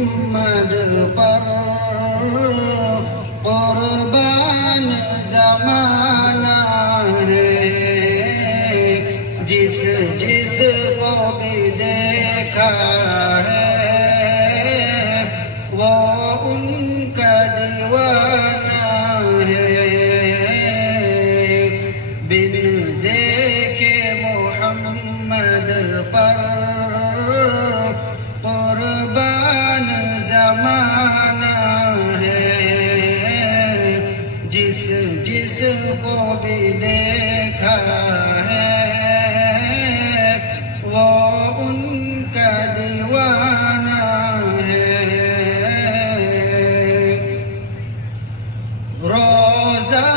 محمد پر قربان زمانہ ہے، جس جس کو بھی دیکھا ہے وہ ان کا دیوانہ ہے، بن دیکھے محمد پر قربان زمانہ ہے، جس جس کو بھی دیکھا ہے وہ ان کا دیوانہ ہے۔ روزہ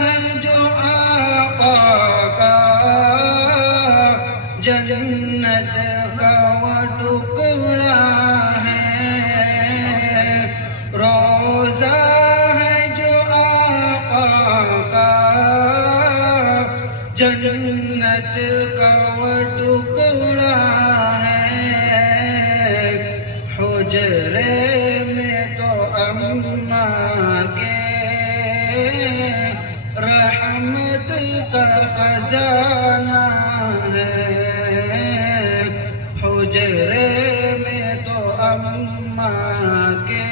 ہے جو آقا کا جنت کا وہ ٹکڑا ہے، روزہ ہے جو آقا کا جنت کا وہ ٹکڑا ہے، حجرے میں تو اماں کے رحمت کا خزانہ ہے، حجرے میں تو اماں کے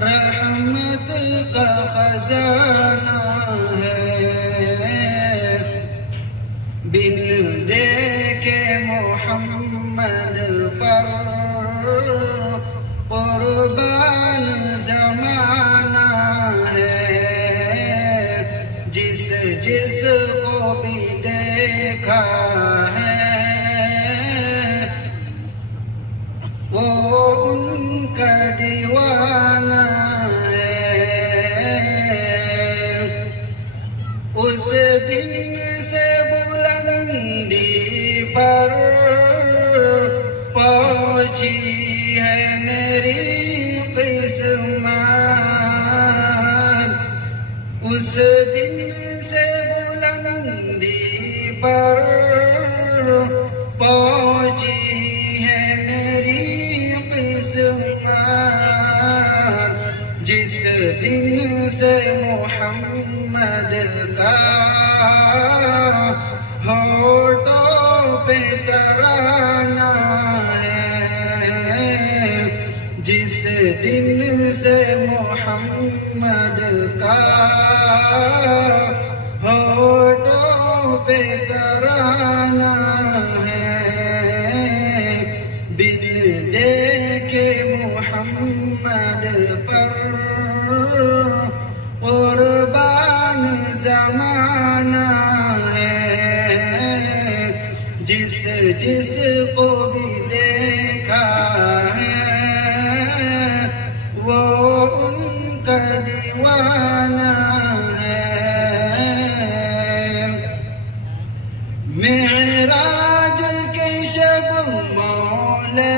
رحمت کا خزانہ ہے، بن دیکھے محمد پر قربان زمانہ ہے، جس جس کو بھی دیکھا ہے وہ ان کا دیوانہ ہے۔ اس دن سے بلندی پر پہنچی ہے میری قسمت، اس دن سے بلندی پر پہنچی ہے میری قسمت، جس دن سے محمد کا ہونٹوں پہ ترانہ ہے، جس دن سے محمد کا ہونٹوں پہ ترانہ ہے، بن دیکھے محمد پر قربان زمانہ ہے، جس جس کو بھی دیکھا ہے وہ ان کا دیوانہ ہے۔ معراج کے شب مولا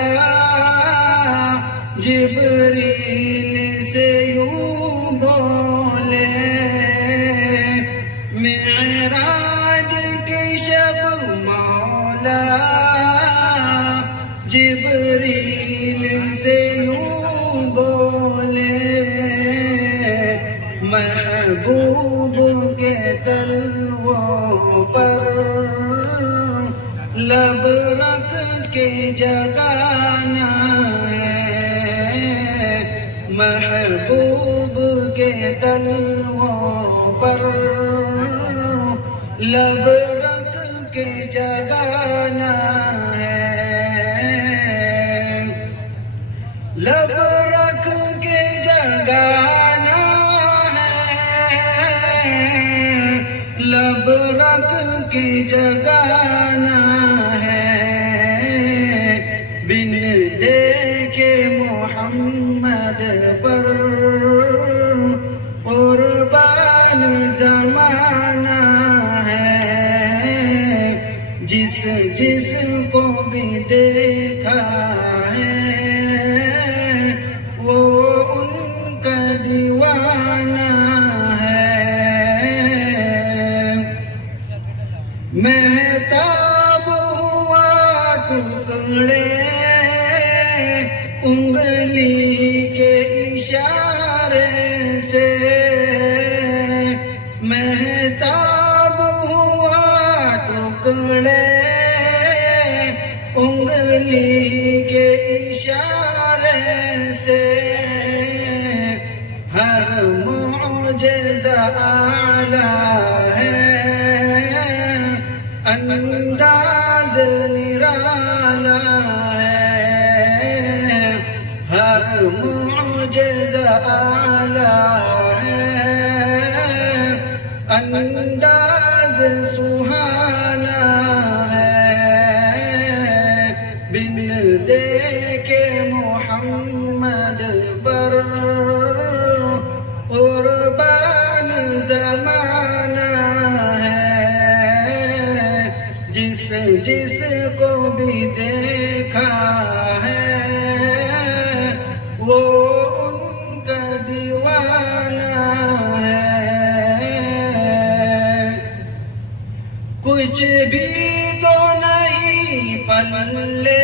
جبریل سے یوں بولے، معراج کے شب مولا جبریل سے یوں بولے، محبوب کے تلووں پر لب رکھ کے جگانا ہے، محبوب کے تلووں پر لب رکھ کے جگانا ہے، لب رکھ کے جگانا ہے، لب رکھ کے جگانا ہے، بن دیکھے محمد پر قربان زمانہ ہے، جس جس کو بھی دیکھا ہے وہ ان کا دیوانہ ہے۔ مہتاب ہوا ٹکڑے انگلی کے اشارے سے مہتاب ہوا ٹکڑے، انگلی کے اشارے سے ہر معجزہ اعلیٰ ہے، انداز نرالا ہے، ہر معجزہ اعلیٰ ہے، انداز سہانا ہے، بن دیکھے محمد پر قربان زمانہ ہے، جس جس کو بھی دیکھا ہے وہ ان کا دیوانہ ہے، کچھ بھی تو نہیں پلے